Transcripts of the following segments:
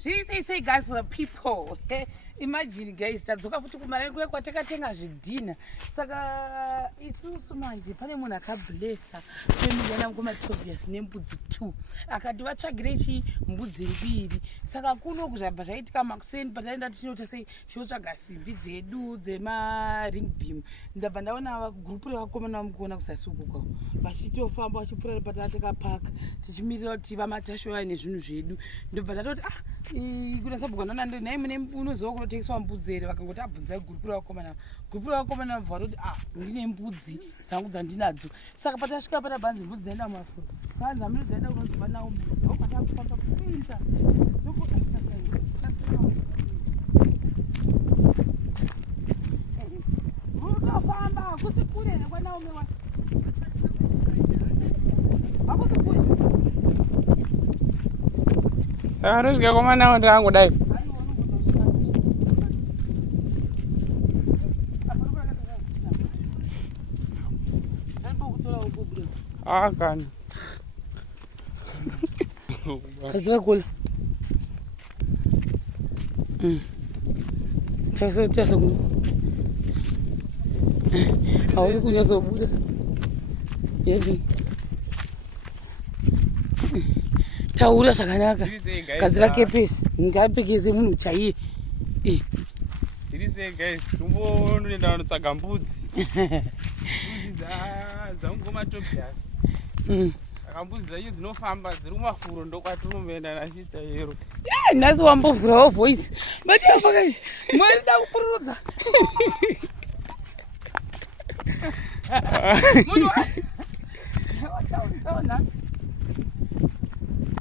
Say guys, for the people. Imagine guys, tadzoka futi kumara kuya kwatakatenga zvidhina. Saka isusu manje pane munhu akablessa family yana ngoma Tobias nembudzi 2. Akati vatsvagire mbudzi mbiri. Saka kuno kuzvabva zvaitika makuseni pataenda tichinota sei chotsvaga simbi dzedu dzema ring beam. Ndabva ndaona group revakomana vamukuona kusasuku kwavo. Vachitofamba vachipfuura patataka park tichimirira kuti vamatasho vaine zvinhu zvedu. Ndobva ndatoti kuna sabhuka ndanande naye mune unoziva kunotengeswa mbudzi here vakangoti abvunzai gurupu revakomana vabva vatoti ndine mbudzi dzangu dzandinadzo. Saka patasvika patabhanzi mbudzi dzaenda mumafuro bhanzi hamune dzaenda kunonzi Naomi ndopatakufamba kupinda rutofamba hakusi kure here kwaNaomi hakusi kure anosvika kwamanawo ndaangodai akani kazira kula tasa kuno hausi kunyatsobuda yevi taura zvakanaka gadzira kepesi ngapfekese munhu chaiye irise guys tumbonoenda kunotsvaga mbudzi dzangoma Tobias saka mbudzi dzacho dzinofamba dziri kumafuro ndokwatinomboenda nachista yero nhasi wambovhurawo voice matiafakai mwari da kupururudza munhu wataurisawo nhasi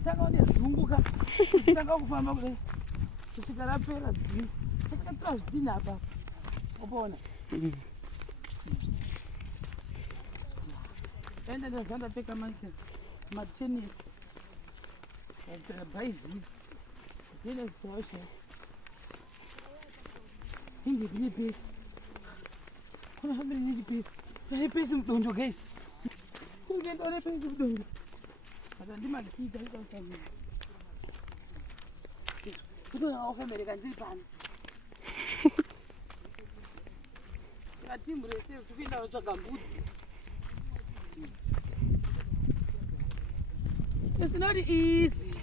tanga unezunguka tanga kufamba kudai kusvika rapera dzini takatora zvidhina apa opoona enda ndaza ndapfeka matenisi bhaizi tenisi dzaosha inge zvine pesi kunafambire nechipesi ane pesi mudondo guys kungenda ne pesi mudondo ata ndimakita ikasamira kutona wakabereka ndiri pano timu rese tikuenda kutsvaga mbudzi. It's not easy.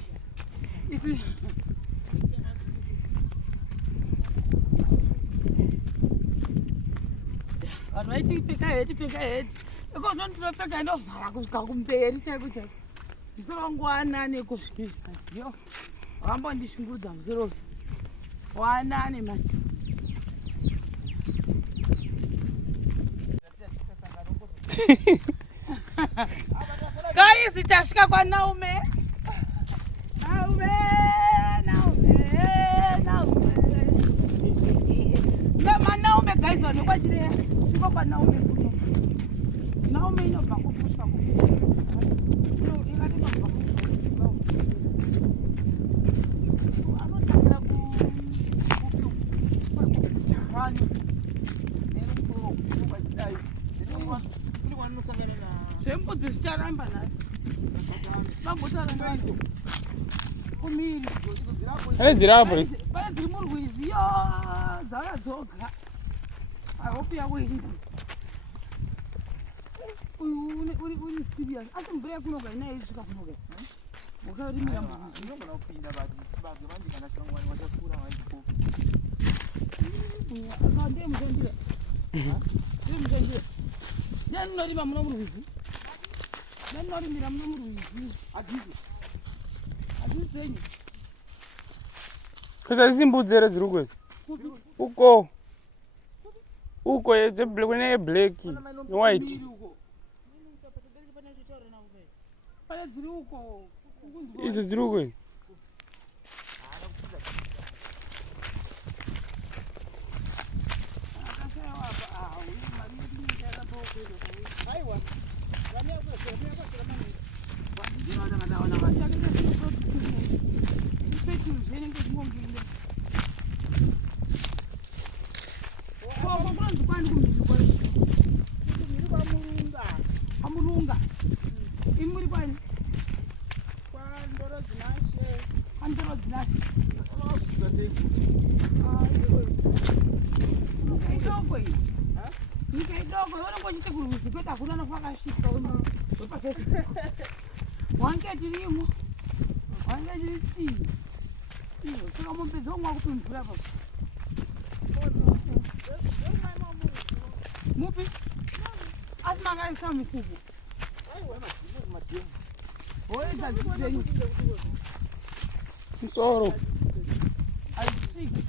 Vanhu vaitipfeka heti ikozvo ndinopfeka inovhara kusvika kumberi chaiko chaiko musoro wangu waanane kusvika wambondishungurudza musoro waanane mani guys tasvika kwaNaomi naomi guys vanokwachireya svika kwaNaomi kuno Naomi inobva kusvika zvembudzi zvicharamba nhasi vambotaramba kumiri pane dzirapo pane dziri murwizi yo dzakadzoga ahope yako iripo uyu uri serious asi mvura yakunoga inayo isvika kunoga wakarimira akandee musondira ndianorima muno murwizi ndanorimira muno murwizi hadzisi dzenyu kazasi mbudzi here dziri kwezi uko kune yeblack newhite pane dziri uko idzo dziri ukwezi Amurunga imuri kwani kwa Ndoro Dzinashe andoro dzinashe nyika idoko vanongochita kurwizi kwete hakuna anofakasvika wange tirimo wange tiri tii saka mupedzi womwa kupi mvura pa mupi asi makaisa mifuko oedzadzisenyu musoro aisviki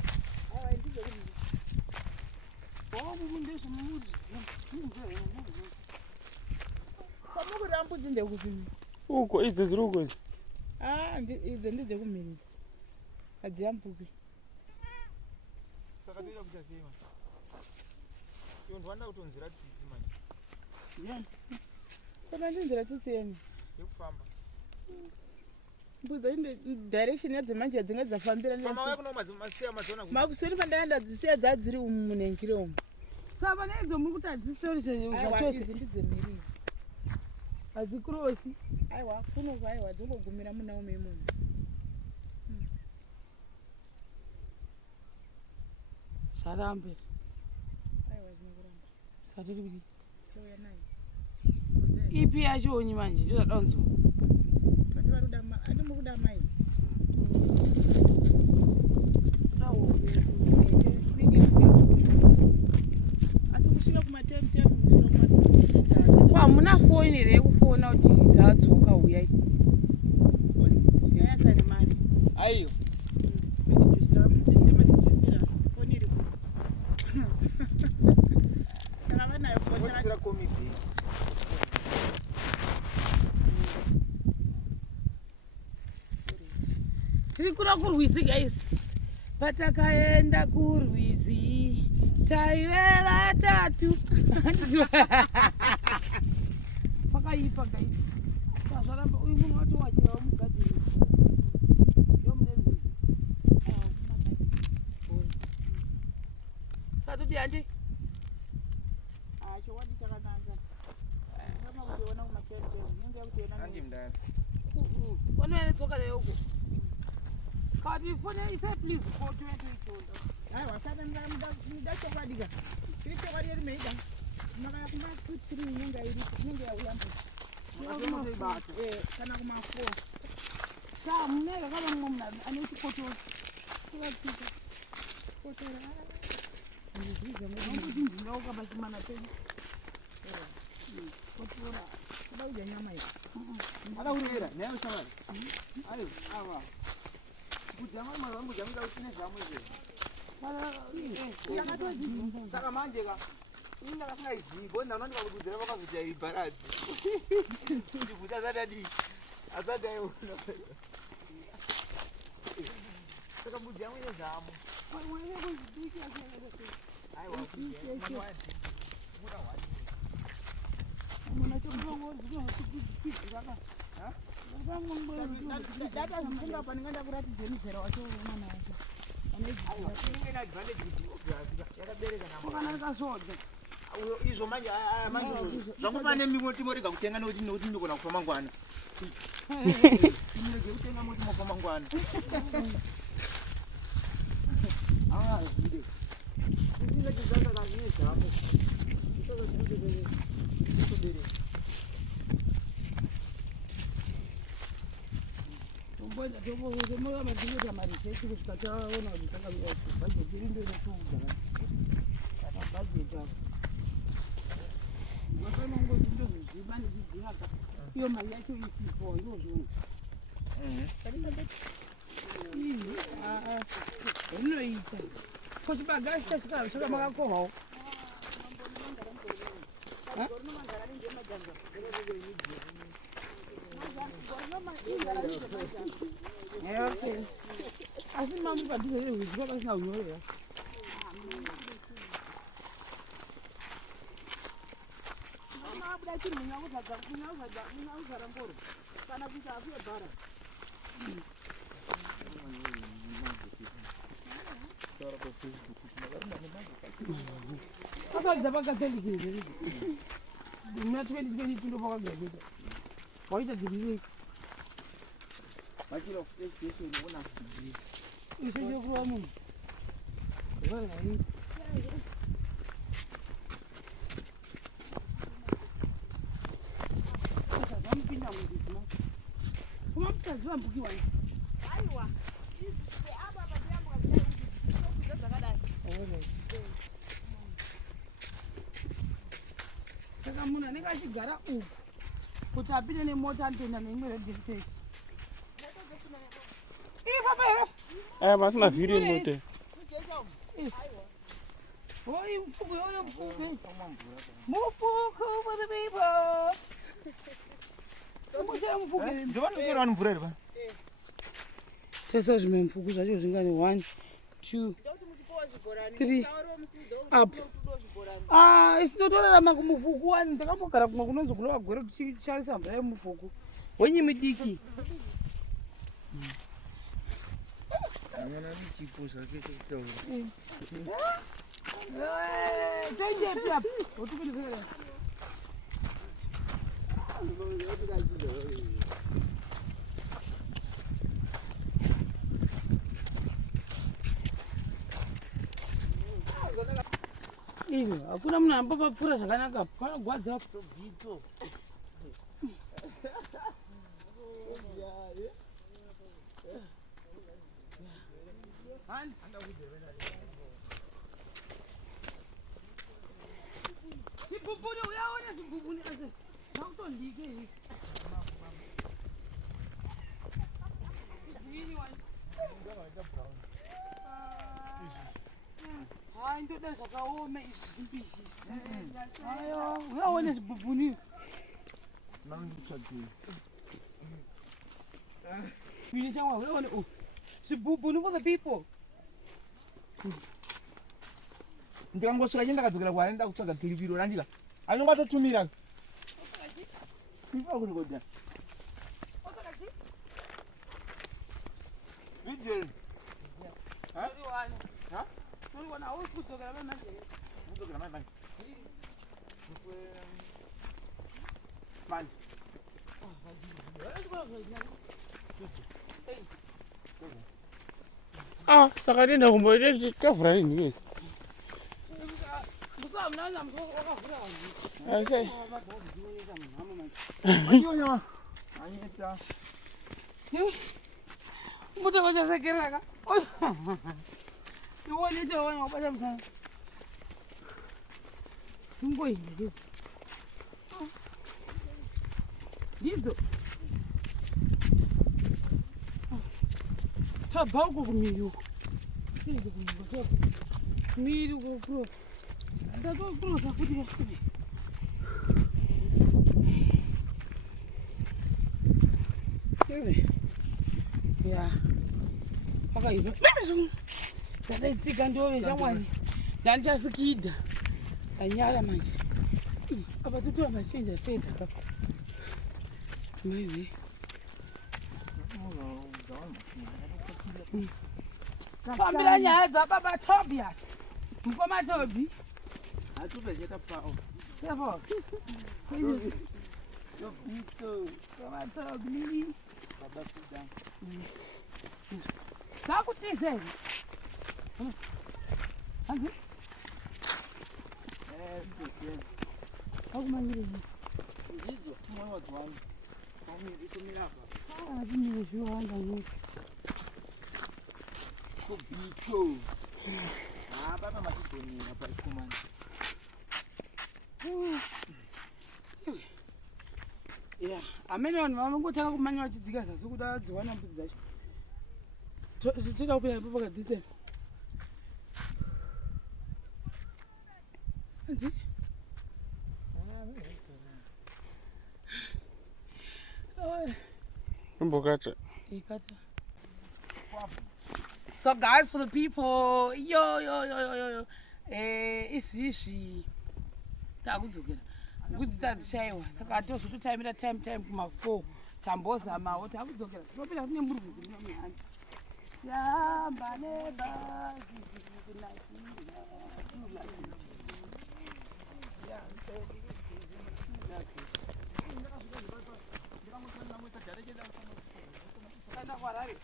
mbudzi ndekupimi uko idzi dziri uko idzi idzo ndedzekumhiri hadziyambuki saka toita kuita seiwa iwo ndwanda kutonzira tsitsi manje kana ndinzira tsitsi yeni yekufamba mbudzi inde direction yadzo manje dzinga dzafambira makuseri pandaenda dzisiya dzadziri munengire umu saka neidzo muri kuti hadzisitorizvachose idzi ndidzemhiri hadzikurosi aiwa kunoko aiwa dzongogumira munaume imomo zvarambe aiwa zvinokuramba satiri kuti touya nayo ipi yachonyi manje ndozvadanzwa andimurikuda mai asi kusvika kumatemtem hamuna foni here yekufona kuti dzadzoka uyai yayasane mari aiyo madijusira foni iri saka vanayo votisira komibheki tiri kuda kurwizi guys patakaenda kurwizi taive vatatu pakaipa guys sazvaramba uyu munhu watowachirawo mugadheni yomune rwizi satoti handi chowadi chakanaka kama kuiona kumatente inenge yakutoena andimndani onoenetsoka neyoko kati fone ise please photo yetoitondo aiwa saka muda chokwadika iri chokwadi yeri meida makaya kuma 2-3 inenge iri inenge yauyambo kana kuma4 saa munenge kama mumwe munhu ane chikotori chakapika kotora ndizvizamukuti ndinoka pachimana penyu kotora kuda kudya nyama iyi akaurira nayo shamari ayo ava kudzamai mazamudzamuda kuti nezvamwe izvezvo saka manje ka ini ndakasingaizivi bo ndanoandika kududzira vakazoita ibharadzi kuti asati adii asati aiona saka mbudzi yamwe nezvamo aiwa datazifunga paninganda kuratidze mizera wachoona nacho yakabereka zvodza izvo manje zvakupane mimwe timorega kutenga nekuti ndinogona kufa mangwana timorege kutenga moti mofa mangwana tomboamadzinota marisechi kusvika taona kuti takabhajeti iri ndoinotoudzaa bhajeti ako vakanongozvindozvizviba nechidzivaka iyo mari yacho isipo ndozvona rinoita kochibagasi chasvika makakohwawo okay. Asi mamu padhuze rehwizi papasina unyorera mabuda chiri munyauzaramboro kana kuita akuye bhara akaridza pakazendikire muna 2022 ndo pakagadzika waita dzirirei Bachelor of Education, one of the Isije kuwa munhu. Vampinda mudzimba. Kuma mutadzi wambukiwa. Aiwa. Izvi apa patiyambuka kudai zvakadai. Saka munhu anenge achigara uku kuti apinde nemota anotoenda neimwe redhiripeki. Papa here. Basi mavhiri emote. Oi, mfuku yona mfuku. Mufuku for the people. Mucha mfuku. Ndova ndosera vanhu mvura here pa. Tesa zvimwe mfuku zvacho zvingani 1 2 3 up. Isinotorarama kumufuku wani ndakambogara kumwe kunonzi kuno vagwere tichishandisa mvura yemufuku. Wenyi midiki. Mwana nichipo zvake kutaura. Toinje pia. Otupindira. Iyo, hakuna munhu anopapapfura zvakanaka. Panogwadza Tobito. Zvibhubhuni uyaona zvibhubhuni asi zvakutondike izvi. Hai ndoda zvakaoma izvi zvimbishi. Ayo uyaona zvibhubhuni. Nandichati. Zvine chamwa uyaona zvibhubhuni for the people. Ndikangosvika chendakadzokera kwaari ndida kutsvaga kilipiro randika anongatotumira ipa kuti kodya vidheni uriwana hausi kudzokera vemanje kudzokera mai manje manje Saka ndenda kumboita tavhura rinhi wese. Anyonya. Anyeta. Muta vacha sekeraka. Iwone to wanya ubata msana. Ngoyini ndi. Ndizo. Tabauko kumiyuko. Ndizo kumiyuko. Miri ko. Ndato kurosa kuti yasime. Ya. Akaiva. Ndaidzika ndove shamwani. Ndandichasikidha. Anyara manje. Apa totora machinja fedha apa. Maybe. Fambira nyaya dzababa Tobias. Mukoma Tobi. Hatupezeka pao. Yabo. Tobito. Mukoma Tobi. Baba kuda. Zakutize. Anzi. Ndike. Akumanyire. Ndizo mwana wa twani. Komiri kumirapa. Azimire zviwanda nyika. Tobito. Baba matidoni apa ikumani. Yeah, amene vanhu vamangotanga kumanya vachidzika zasi kuti vadziwana mbudzi dzacho. Toda kupinda ipapo kadhiseni. Anzi? So guys, for the people, yo. Izvi takudzokera. Ngudzi tadzishaiwa. Saka tozototaimira time kuma 4 tambozamawo takudzokera. Tinopinda kune murwi kuri muhanda. Yamba nebhazi kunakira. Kana kwarari.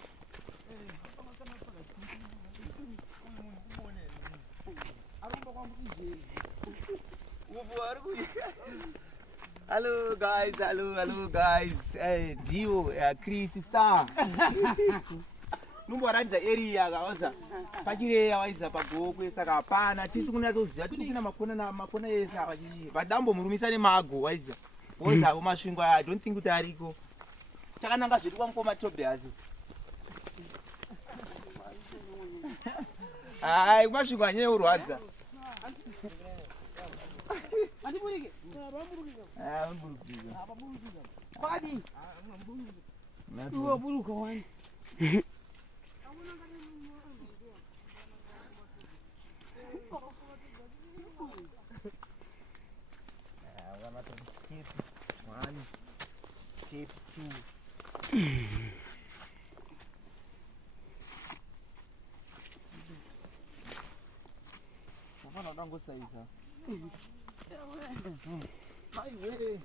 Hello guys. Hey, Dio, Chris Star. Numboratidza area kaoza. Pachireya waiza pagokwe saka hapana tisi kunatsoziva kuti kuna makona ese apa chichi. Padambo murumisa nemago waiza. Woza avo masvingo I don't think kuti ariko. Chakananga zvedu kwamukoma Tobias. Ai masvingo anyanya urwadza. Andiburike. Mburukika. Kwadi. Uwa buruka wani. Step 2. Hapana udangosaiza. Mai we.